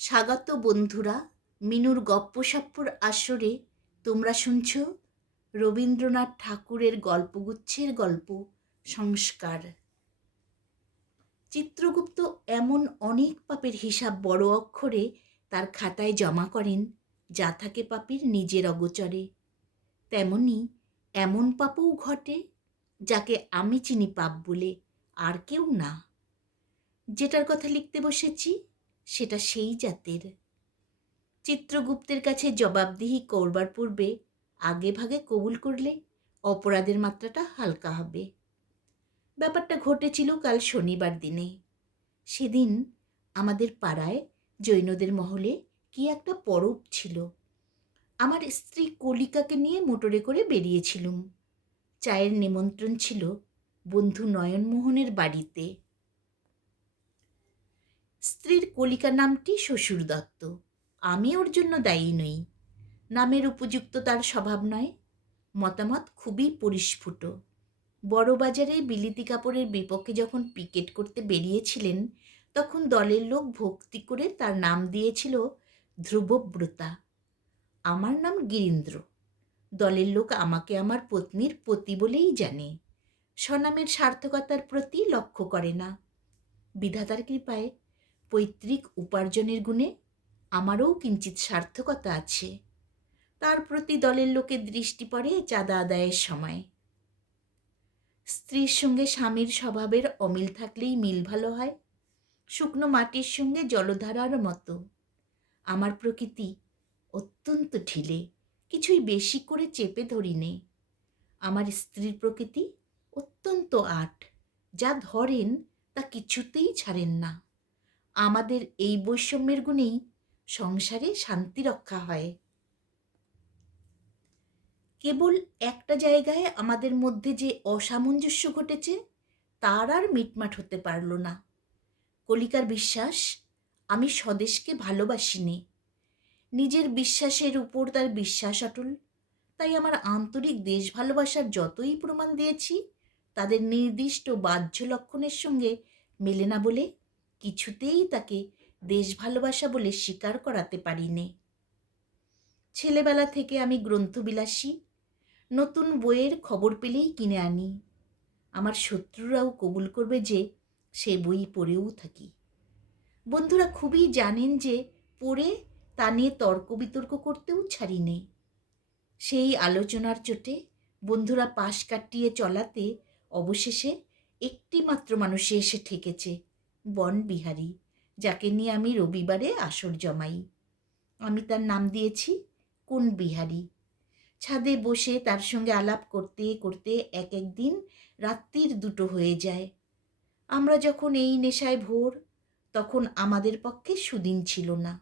স্বাগত বন্ধুরা, মিনুর গপ্পসপ্পর আসরে তোমরা শুনছ রবীন্দ্রনাথ ঠাকুরের গল্পগুচ্ছের গল্প, সংস্কার। চিত্রগুপ্ত এমন অনেক পাপের হিসাব বড় অক্ষরে তার খাতায় জমা করেন, যা থাকে পাপীর নিজের অগোচরে। তেমনি এমন পাপও ঘটে, যাকে আমি চিনি পাপ বলে আর কেউ না। যেটার কথা লিখতে বসেছি সেটা সেই জাতের। চিত্রগুপ্তের কাছে জবাবদিহি করবার পূর্বে আগে ভাগে কবুল করলে অপরাধের মাত্রাটা হালকা হবে। ব্যাপারটা ঘটেছিল কাল শনিবার দিনে। সেদিন আমাদের পাড়ায় জৈনদের মহলে কি একটা পরব ছিল। আমার স্ত্রী কলিকাকে নিয়ে মোটরে করে বেরিয়েছিলুম। চায়ের নিমন্ত্রণ ছিল বন্ধু নয়নমোহনের বাড়িতে। স্ত্রীর কলিকা নামটি শ্বশুর দত্ত। আমি ওর জন্য দায়ী নই। নামের উপযুক্ত তার স্বভাব নয়। মতামত খুবই পরিস্ফুট। বড় বাজারে বিলিতি কাপড়ের বিপক্ষে যখন পিকেট করতে বেরিয়েছিলেন, তখন দলের লোক ভক্তি করে তার নাম দিয়েছিল ধ্রুবব্রতা। আমার নাম গিরীন্দ্র। দলের লোক আমাকে আমার পত্নীর পতি বলেই জানে। স্বনামের সার্থকতার প্রতি লক্ষ্য করে না। বিধাতার কৃপায় পৈতৃক উপার্জনের গুণে আমারও কিঞ্চিত সার্থকতা আছে। তার প্রতি দলের লোকের দৃষ্টি পড়ে চাঁদা আদায়ের সময়। স্ত্রীর সঙ্গে স্বামীর স্বভাবের অমিল থাকলেই মিল ভালো হয়। শুকনো মাটির সঙ্গে জলধারার মতো। আমার প্রকৃতি অত্যন্ত ঢিলে, কিছুই বেশি করে চেপে ধরি নে আমার স্ত্রীর প্রকৃতি অত্যন্ত আট, যা ধরেন তা কিছুতেই ছাড়েন না। আমাদের এই বৈষম্যের গুণেই সংসারে শান্তি রক্ষা হয়। কেবল একটা জায়গায় আমাদের মধ্যে যে অসামঞ্জস্য ঘটেছে, তার আর মিটমাট হতে পারল না। কলিকার বিশ্বাস, আমি স্বদেশকে ভালোবাসি নে নিজের বিশ্বাসের উপর তার বিশ্বাস অটল। তাই আমার আন্তরিক দেশ ভালোবাসার যতই প্রমাণ দিয়েছি, তাদের নির্দিষ্ট বাহ্য লক্ষণের সঙ্গে মেলে না বলে কিছুতেই তাকে দেশ ভালোবাসা বলে স্বীকার করাতে পারিনে। ছেলেবেলা থেকে আমি গ্রন্থবিলাসী, নতুন বইয়ের খবর পেলেই কিনে আনি। আমার শত্রুরাও কবুল করবে যে সে বই পড়েও থাকি। বন্ধুরা খুবই জানেন যে পড়ে তা নিয়ে তর্ক বিতর্ক করতেও ছাড়ি নেই সেই আলোচনার চোটে বন্ধুরা পাশ কাটিয়ে চলাতে অবশেষে একটি মাত্র মানুষে এসে ঠেকেছে। বনবিহারী যাকে নিয়ে আমি রবিবারে আসর জমাই। আমি তার নাম দিয়েছি কোন বিহারী। ছাদে বসে তার সঙ্গে আলাপ করতে করতে এক এক দিন রাত্রির দুটো হয়ে যায়। আমরা যখন এই নেশায় ভোর, তখন আমাদের পক্ষে সুদিন ছিল না।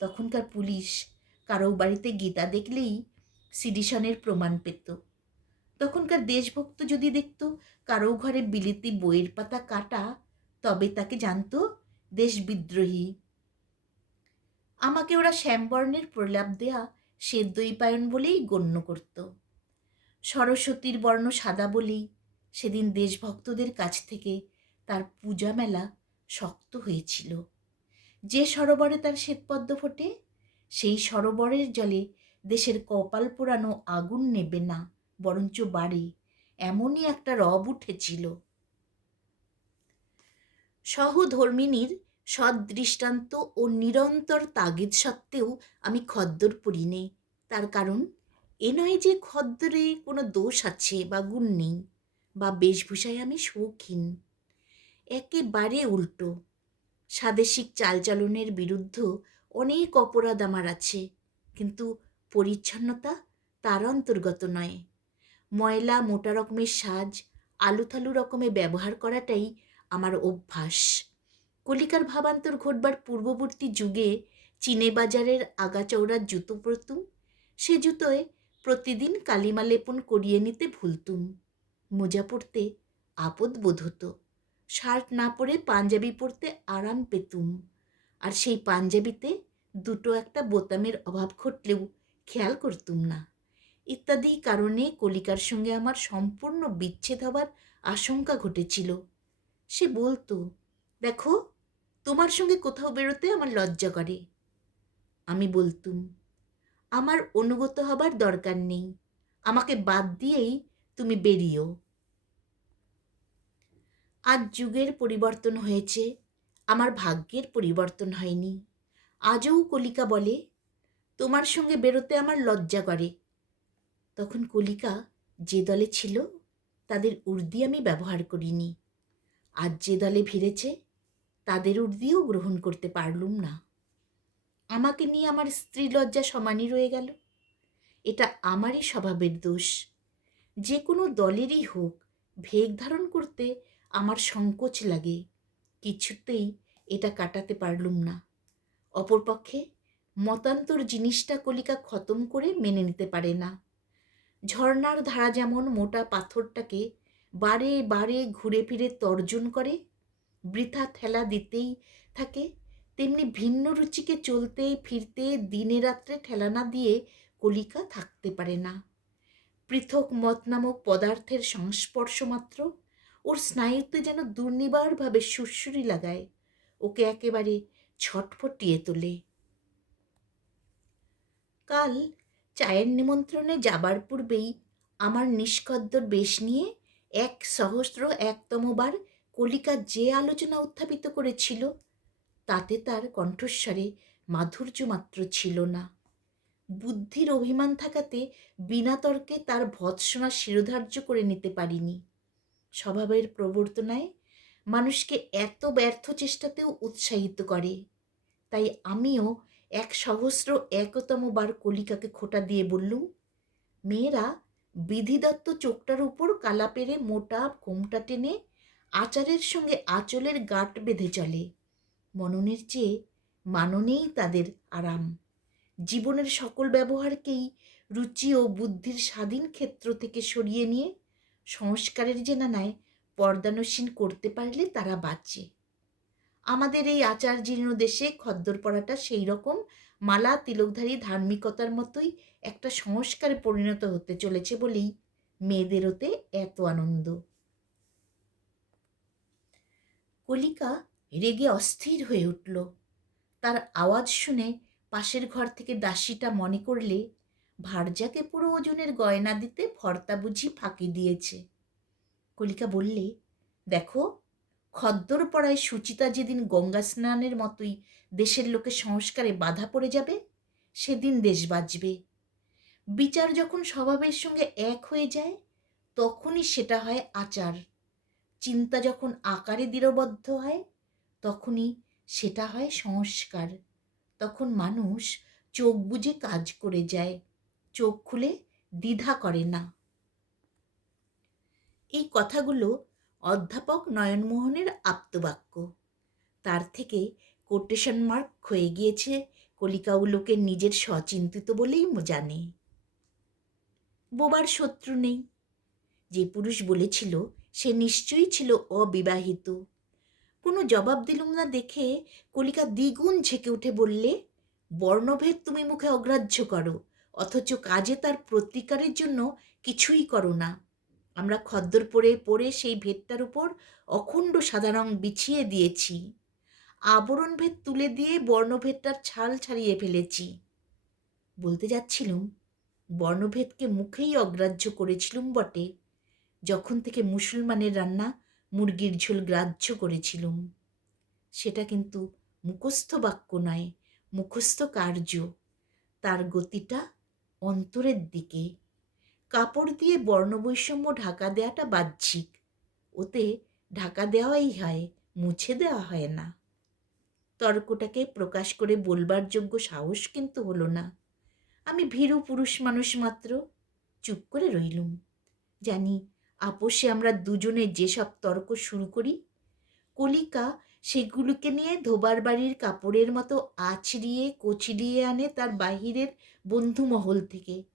তখনকার পুলিশ কারও বাড়িতে গীতা দেখলেই সিডিশনের প্রমাণ পেত। তখনকার দেশভক্ত যদি দেখত কারও ঘরে বিলিতি বইয়ের পাতা কাটা তবে তাকে জানতো দেশবিদ্রোহী আমাকে ওরা শ্যামবর্ণের প্রলাপ দেয়া সে সেদ্দইপায়ন বলেই গণ্য করত। সরস্বতীর বর্ণ সাদা বলেই সেদিন দেশভক্তদের কাছ থেকে তার পূজা মেলা শক্ত হয়েছিল। যে সরোবরে তার শ্বেতপদ্ম ফোটে, সেই সরোবরের জলে দেশের কপাল পোড়ানো আগুন নেবে না, বরঞ্চ বাড়ে, এমনই একটা রব উঠেছিল। সহধর্মিনীর সদৃষ্টান্ত ও নিরন্তর তাগিদ সত্ত্বেও আমি খদ্দর পড়ি নে তার কারণ, এ নয় যে খদ্দরে কোনো দোষ আছে বা গুণ নেই বা বেশভূষায় আমি শৌখিন। একেবারে উল্টো, স্বাদেশিক চালচালনের বিরুদ্ধ অনেক অপরাধ আমার আছে, কিন্তু পরিচ্ছন্নতা তার অন্তর্গত নয়। ময়লা মোটা রকমের সাজ, আলুথালু রকমে ব্যবহার করাটাই আমার অভ্যাস। কলিকার ভাবান্তর ঘটবার পূর্ববর্তী যুগে চীনে বাজারের আগাচৌড়ার জুতো পরতুম, সে জুতোয় প্রতিদিন কালিমা লেপন করিয়ে নিতে ভুলতুম। মোজা পরতে আপদ বোধ হতো, শার্ট না পরে পাঞ্জাবি পরতে আরাম পেতুম। আর সেই পাঞ্জাবিতে দুটো একটা বোতামের অভাব ঘটলেও খেয়াল করতুম না। ইত্যাদি কারণে কলিকার সঙ্গে আমার সম্পূর্ণ বিচ্ছেদ হবার আশঙ্কা ঘটেছিল। সে বলতো, দেখো, তোমার সঙ্গে কোথাও বেরোতে আমার লজ্জা করে। আমি বলতুম, আমার অনুগত হবার দরকার নেই, আমাকে বাদ দিয়েই তুমি বেরিও আজ যুগের পরিবর্তন হয়েছে, আমার ভাগ্যের পরিবর্তন হয়নি। আজও কলিকা বলে, তোমার সঙ্গে বেরোতে আমার লজ্জা করে। তখন কলিকা যে দলে ছিল, তাদের উর্দি আমি ব্যবহার করিনি। আজ যে দলে ফিরেছে, তাদের উর্দিও গ্রহণ করতে পারলুম না। আমাকে নিয়ে আমার স্ত্রী লজ্জা সমানই রয়ে গেল। এটা আমারই স্বভাবের দোষ। যে কোনো দলেরই হোক, ভেগ ধারণ করতে আমার সংকোচ লাগে। কিছুতেই এটা কাটাতে পারলুম না। অপরপক্ষে মতান্তর জিনিসটা কলিকা খতম করে মেনে নিতে পারে না। ঝর্নার ধারা যেমন মোটা পাথরটাকে বারে বারে ঘুরে ফিরে তর্জন করে, বৃথা ঠেলা দিতেই থাকে, তেমনি ভিন্ন রুচিকে চলতে ফিরতে দিনে রাত্রে ঠেলা না দিয়ে কলিকা থাকতে পারে না। পৃথক মত নামক পদার্থের সংস্পর্শ মাত্র, ওর স্নায়ুতে যেন দুর্নিবারভাবে সুরসুরি লাগায়, ওকে একেবারে ছটফটিয়ে তোলে। কাল চায়ের নিমন্ত্রণে যাবার পূর্বেই আমার নিষ্কদ্দর বেশ নিয়ে এক সহস্র একতমবার কলিকা যে আলোচনা উত্থাপিত করেছিল, তাতে তার কণ্ঠস্বরে মাধুর্য মাত্র ছিল না। বুদ্ধির অভিমান থাকাতে বিনা তর্কে তার ভৎসনা শিরোধার্য করে নিতে পারিনি। স্বভাবের প্রবর্তনায় মানুষকে এত ব্যর্থ চেষ্টাতেও উৎসাহিত করে। তাই আমিও এক সহস্র একতম বার কলিকাকে খোটা দিয়ে বললুম, মেয়েরা বিধিদত্ত চোখটার উপর কালা পেরে মোটা কোমটা টেনে আচারের সঙ্গে আঁচলের গাঁট বেঁধে চলে। মননের চেয়ে মাননেই তাদের আরাম। জীবনের সকল ব্যবহারকেই রুচি ও বুদ্ধির স্বাধীন ক্ষেত্র থেকে সরিয়ে নিয়ে সংস্কারের জেনানায় পর্দানসীন করতে পারলে তারা বাঁচে। আমাদের এই আচার জীর্ণ দেশে খদ্দর পড়াটা সেই রকম মালা তিলকধারী ধার্মিকতার মতোই একটা সংস্কারে পরিণত হতে চলেছে বলেই মেয়েদেরতে এত আনন্দ। কলিকা রেগে অস্থির হয়ে উঠল। তার আওয়াজ শুনে পাশের ঘর থেকে দাসীটা মনে করলে ভারজাকে পুরো ওজনের গয়না দিতে ভর্তা বুঝি ফাঁকি দিয়েছে। কলিকা বললে, দেখো খদ্দর পড়ায় সুচিতা যেদিন গঙ্গা স্নানের মতোই দেশের লোকের সংস্কারে বাধা পড়ে যাবে, সেদিন দেশ বাঁচবে। বিচার যখন স্বভাবের সঙ্গে এক হয়ে যায়, তখনই সেটা হয় আচার। চিন্তা যখন আকারে দৃঢ়বদ্ধ হয়, তখনই সেটা হয় সংস্কার। তখন মানুষ চোখ বুঝে কাজ করে যায়, চোখ খুলে দ্বিধা করে না। এই কথাগুলো অধ্যাপক নয়নমোহনের আপ্তবাক্য তার থেকে কোটেশন মার্ক হয়ে গিয়েছে কলিকাউলোকে নিজের স্বচিন্তিত বলেই জানে। বোবার শত্রু নেই। যে পুরুষ বলেছিল, সে নিশ্চয়ই ছিল অবিবাহিত। কোনো জবাব দিলুম না দেখে কলিকা দ্বিগুণ ঝেঁকে উঠে বললে, বর্ণভেদ তুমি মুখে অগ্রাহ্য করো, অথচ কাজে তার প্রতিকারের জন্য কিছুই করো না। আমরা খদ্দর পরে পরে সেই ভেদটার উপর অখণ্ড সাদা রং বিছিয়ে দিয়েছি। আবরণ ভেদ তুলে দিয়ে বর্ণভেদটার ছাল ছাড়িয়ে ফেলেছি। বলতে যাচ্ছিলুম, বর্ণভেদকে মুখেই অগ্রাহ্য করেছিলুম বটে, যখন থেকে মুসলমানের রান্না মুরগির ঝোল গ্রাহ্য করেছিলুম। সেটা কিন্তু মুখস্থ বাক্য নয়, মুখস্থ কার্য। তার গতিটা অন্তরের দিকে। কাপড় দিয়ে বর্ণবৈষম্য ঢাকা দেওয়াটা বাহ্যিক। ওতে ঢাকা দেওয়াই হয়, মুছে দেওয়া হয় না। তর্কটাকে প্রকাশ করে বলবার যোগ্য সাহস কিন্তু হলো না। আমি ভীরু পুরুষ মানুষ মাত্র, চুপ করে রইলুম। জানি আপোষে আমরা দুজনে যেসব তর্ক শুরু করি, কলিকা সেগুলোকে নিয়ে ধোবার বাড়ির কাপড়ের মতো আছড়িয়ে, কচড়িয়ে আনে তার বাহিরের বন্ধুমহল থেকে।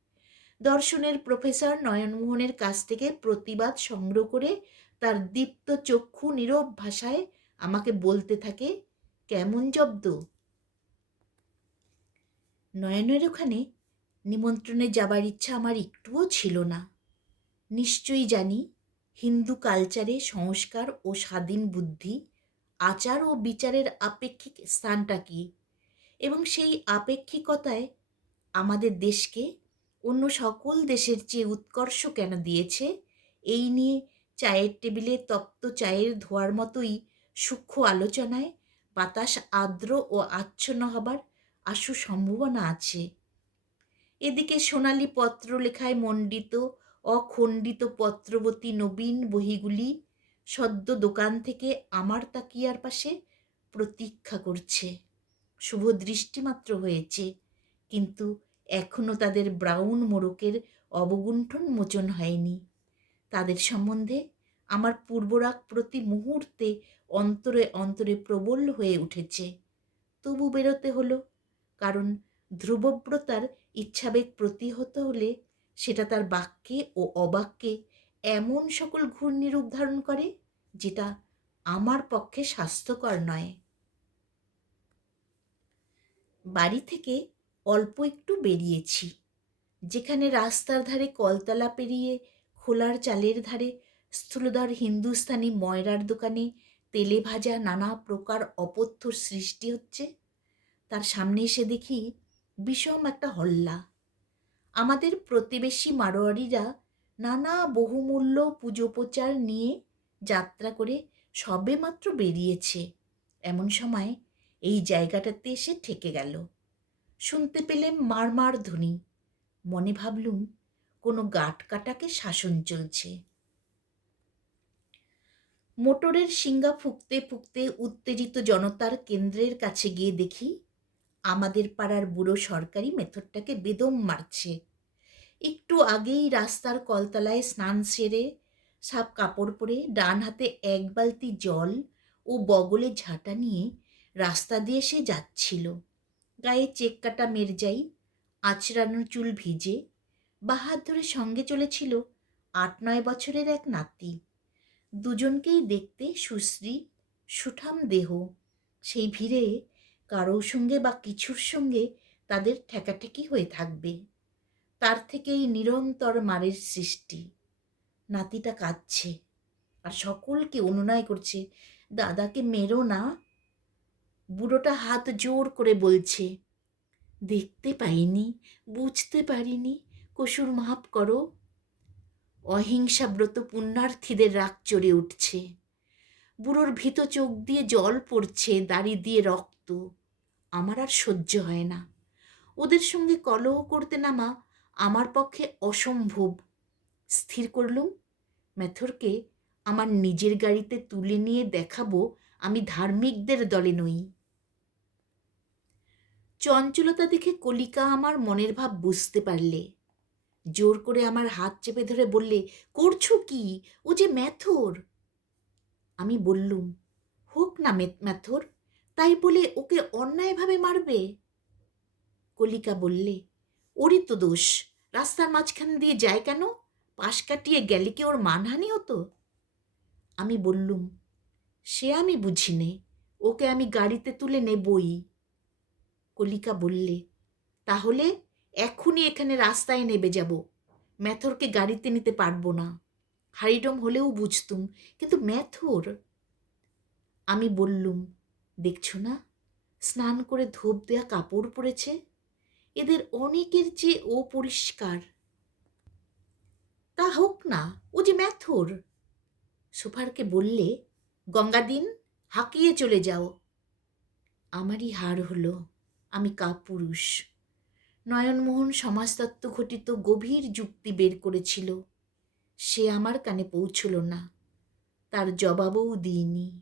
দর্শনের প্রফেসর নয়নমোহনের কাছ থেকে প্রতিবাদ সংগ্রহ করে তার দীপ্ত চক্ষু নীরব ভাষায় আমাকে বলতে থাকে, কেমন জব্দ? নয়নের ওখানে নিমন্ত্রণে যাবার ইচ্ছা আমার একটুও ছিল না। নিশ্চয়ই জানি হিন্দু কালচারে সংস্কার ও স্বাধীন বুদ্ধি, আচার ও বিচারের আপেক্ষিক স্থানটা কী এবং সেই আপেক্ষিকতায় আমাদের দেশকে অন্য সকল দেশের চেয়ে উৎকর্ষ কেন দিয়েছে? এই নিয়ে চায়ের টেবিলে তপ্ত চায়ের ধোয়ার মতোই সূক্ষ্ম আলোচনায় বাতাস আর্দ্র ও আচ্ছন্ন হবার আশু সম্ভাবনা আছে। এদিকে সোনালি পত্রলেখায় মণ্ডিত অখণ্ডিত পত্রবতী নবীন বহিগুলি সদ্য দোকান থেকে আমার তাকিয়ার পাশে প্রতীক্ষা করছে। শুভ দৃষ্টিমাত্র হয়েছে, কিন্তু এখনও তাদের ব্রাউন মোড়কের অবগুণ্ঠন মোচন হয়নি। তাদের সম্বন্ধে আমার পূর্বরাগ প্রতি মুহূর্তে অন্তরে অন্তরে প্রবল হয়ে উঠেছে। তবু বেরোতে হলো, কারণ ধ্রুবব্রতার ইচ্ছাবেগ প্রতিহত হলে সেটা তার বাক্যে ও অবাক্যে এমন সকল ঘূর্ণি রূপ ধারণ করে যেটা আমার পক্ষে স্বাস্থ্যকর নয়। বাড়ি থেকে অল্প একটু বেরিয়েছি। যেখানে রাস্তার ধারে কলতলা পেরিয়ে খোলার চালের ধারে স্থূলধর হিন্দুস্তানি ময়রার দোকানে তেলে ভাজা নানা প্রকার অপথ্যর সৃষ্টি হচ্ছে, তার সামনে এসে দেখি বিষম একটা হল্লা। আমাদের প্রতিবেশী মারোয়ারিরা নানা বহুমূল্য পুজোপচার নিয়ে যাত্রা করে সবে মাত্র বেরিয়েছে। এমন সময় এই জায়গাটাতে এসে ঠেকে গেল। শুনতে পেলেম মার মার ধ্বনি। মনে ভাবলুম, কোনো গাট কাটাকে শাসন চলছে। মোটরের শিঙ্গা ফুঁকতে ফুঁকতে উত্তেজিত জনতার কেন্দ্রের কাছে গিয়ে দেখি, আমাদের পাড়ার বুড়ো সরকারি মেথডটাকে বেদম মারছে। একটু আগেই রাস্তার কলতলায় স্নান সেরে সাপ কাপড় পরে ডান হাতে এক বালতি জল ও বগলে ঝাঁটা নিয়ে রাস্তা দিয়ে সে যাচ্ছিল। গায়ে চেক কাটা মেরজাই আঁচড়ানো চুল ভিজে বাহাত ধরে সঙ্গে চলেছিল আট নয় বছরের এক নাতি। দুজনকেই দেখতে সুশ্রী, সুঠাম দেহ। সেই ভিড়ে কারোর সঙ্গে বা কিছুর সঙ্গে তাদের ঠেকাঠেকি হয়ে থাকবে। তার থেকেই নিরন্তর মারের সৃষ্টি। নাতিটা কাঁদছে আর সকলকে অনুনয় করছে, দাদাকে মেরো না বুড়োটা হাত জোর করে বলছে, দেখতে পাইনি, বুঝতে পারিনি, কসুর মাপ করো। অহিংসাব্রত পুণ্যার্থীদের রাগ চড়ে উঠছে। বুড়োর ভীত চোখ দিয়ে জল পড়ছে, দাড়ি দিয়ে রক্ত। আমার আর সহ্য হয় না। ওদের সঙ্গে কলহ করতে নামা আমার পক্ষে অসম্ভব। স্থির করলুম ম্যাথরকে আমার নিজের গাড়িতে তুলে নিয়ে দেখাবো, আমি ধার্মিকদের দলে নই। চঞ্চলতা দেখে কলিকা আমার মনের ভাব বুঝতে পারলে। জোর করে আমার হাত চেপে ধরে বললে, করছ কি? ও যে ম্যাথর। আমি বললুম, হোক না ম্যাথর, তাই বলে ওকে অন্যায়ভাবে মারবে? কলিকা বললে, ওরই তো দোষ, রাস্তার মাঝখান দিয়ে যায় কেন? পাশ কাটিয়ে গেলে কি ওর মানহানি হতো? আমি বললুম, সে আমি বুঝি নে ওকে আমি গাড়িতে তুলে নেবই। কলিকা বললে, তাহলে এখনই এখানে রাস্তায় নেবে যাব। ম্যাথরকে গাড়িতে নিতে পারব না। হারিডম হলেও বুঝতুম, কিন্তু ম্যাথর? আমি বললুম, দেখছ না? স্নান করে ধূপ দেয়া কাপড় পরেছে? এদের অনেকের চেয়ে ও পরিষ্কার। তা হোক না, ও যে ম্যাথর? সোফারকে বললে, গঙ্গাদিন, হাঁকিয়ে চলে যাও। আমারই হার হলো। আমি কাপুরুষ। নয়নমোহন সমাজতত্ত্ব ঘটিত গভীর যুক্তি বের করেছিল। সে আমার কানে পৌঁছল না। তার জবাবও দিইনি।